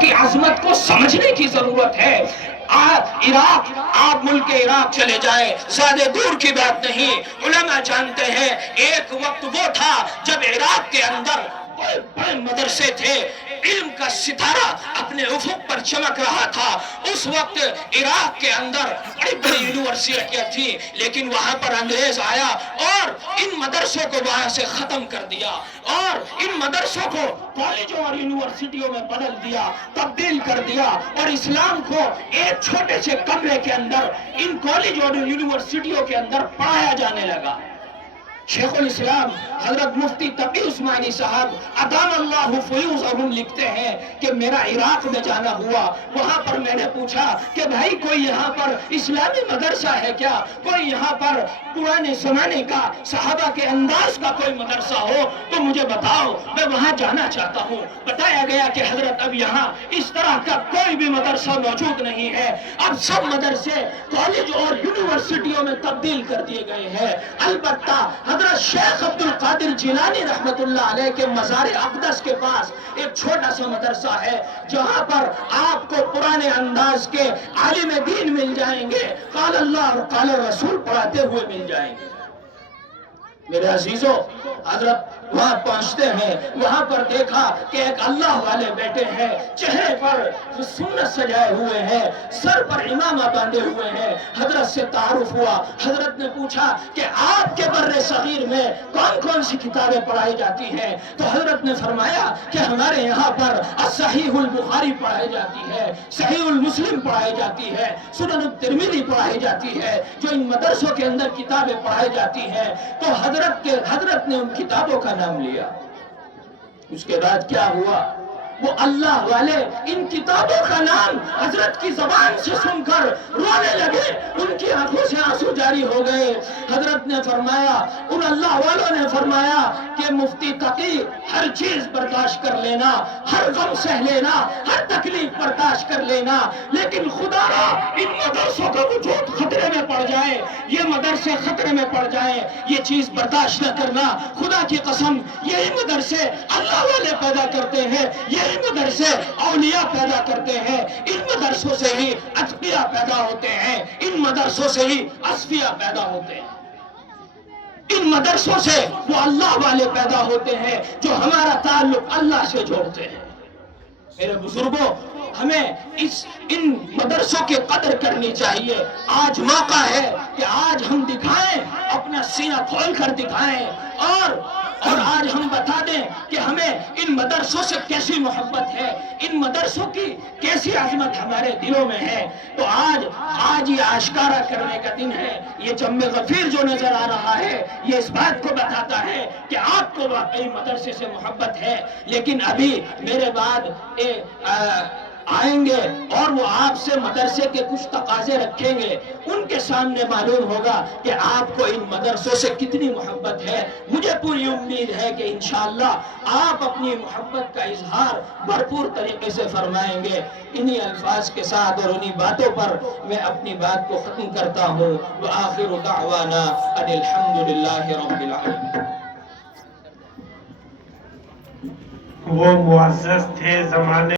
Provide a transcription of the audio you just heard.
کی عظمت کو سمجھنے کی ضرورت ہے۔ عراق، آپ ملک عراق چلے جائیں، زیادہ دور کی بات نہیں۔ علماء جانتے ہیں ایک وقت وہ تھا جب عراق کے اندر بڑے مدرسے تھے، علم کا ستارہ اپنے افق پر چمک رہا تھا۔ اس وقت عراق کے اندر بڑی بڑی یونیورسٹیاں تھیں، لیکن وہاں پر انگریز آیا اور ان مدرسوں کو وہاں سے ختم کر دیا، اور ان مدرسوں کو کالجوں اور یونیورسٹیوں میں بدل دیا، تبدیل کر دیا، اور اسلام کو ایک چھوٹے سے کمرے کے اندر ان کالج اور یونیورسٹیوں کے اندر پڑھایا جانے لگا۔ شیخ الاسلام حضرت مفتی تقی عثمانی صاحب ادام اللہ فیوضہم لکھتے ہیں کہ میرا عراق میں جانا ہوا، وہاں پر میں نے پوچھا کہ بھائی کوئی یہاں پر اسلامی مدرسہ ہے کیا، کوئی یہاں پر پرانے زمانے کا صحابہ کے انداز کا کوئی مدرسہ ہو تو مجھے بتاؤ، میں وہاں جانا چاہتا ہوں۔ بتایا گیا کہ حضرت اب یہاں اس طرح کا کوئی بھی مدرسہ موجود نہیں ہے، اب سب مدرسے کالج اور یونیورسٹیوں میں تبدیل کر دیے گئے ہیں۔ البتہ حضرت شیخ عبد القادر جیلانی رحمت اللہ علیہ کے مزار اقدس کے پاس ایک چھوٹا سا مدرسہ ہے، جہاں پر آپ کو پرانے انداز کے عالم دین مل جائیں گے، قال اللہ اور قال رسول پڑھاتے ہوئے مل جائیں گے۔ میرے عزیزوں، حضرت وہاں پہنچتے ہیں، وہاں پر دیکھا کہ ایک اللہ والے بیٹے ہیں، چہرے پر سنت سجائے ہوئے ہیں، سر پر امامہ باندھے ہوئے ہیں۔ حضرت سے تعارف ہوا، حضرت نے پوچھا کہ آپ کے بر صغیر میں کون کون سی کتابیں پڑھائی جاتی ہیں؟ تو حضرت نے فرمایا کہ ہمارے یہاں پر صحیح البخاری پڑھائی جاتی ہے، صحیح المسلم پڑھائی جاتی ہے، سنن الترمذی پڑھائی جاتی ہے، جو ان مدرسوں کے اندر کتابیں پڑھائی جاتی ہیں۔ تو حضرت نے ان کتابوں کا نام لیا۔ اس کے بعد کیا ہوا؟ وہ اللہ والے ان کتابوں کا نام حضرت کی زبان سے سن کر رونے لگے، ان کی آنکھوں سے آنسو جاری ہو گئے۔ حضرت نے فرمایا، ان اللہ والوں نے فرمایا کہ مفتی تقی ہر چیز برداشت کر لینا، ہر غم سہ لینا، ہر تکلیف برداشت کر لینا، لیکن خدا را ان مدرسوں کا وجود خطرے میں پڑ جائے، یہ مدرسے خطرے میں پڑ جائیں، یہ چیز برداشت نہ کرنا۔ خدا کی قسم، یہی مدرسے اللہ والے پیدا کرتے ہیں، یہی مدرسے اولیاء پیدا کرتے ہیں، ان مدرسوں سے ہی اتقیاء پیدا ہوتے ہیں، ان مدرسوں سے ہی اصفیاء پیدا ہوتے ہیں، ان مدرسوں سے وہ اللہ والے پیدا ہوتے ہیں جو ہمارا تعلق اللہ سے جوڑتے ہیں۔ میرے بزرگوں، ہمیں ان مدرسوں کی قدر کرنی چاہیے۔ آج موقع ہے کہ آج ہم دکھائیں، اپنا سینہ کھول کر دکھائیں، اور آج ہم بتا دیں کہ ہمیں ان مدرسوں سے کیسی محبت ہے، ان مدرسوں کی کیسی عظمت ہمارے دلوں میں ہے۔ تو آج یہ آشکارا کرنے کا دن ہے۔ یہ جم غفیر جو نظر آ رہا ہے، یہ اس بات کو بتاتا ہے کہ آپ کو واقعی مدرسے سے محبت ہے۔ لیکن ابھی میرے بعد آئیں گے اور وہ آپ سے مدرسے کے کچھ تقاضے رکھیں گے، ان کے سامنے معلوم ہوگا کہ آپ کو ان مدرسوں سے کتنی محبت ہے۔ مجھے پوری امید ہے کہ انشاءاللہ آپ اپنی محبت کا اظہار بھرپور طریقے سے فرمائیں گے۔ انہی الفاظ کے ساتھ اور انہی باتوں پر میں اپنی بات کو ختم کرتا ہوں۔ وآخر دعوانا ان الحمدللہ رب العالمین۔ وہ معزز تھے زمانے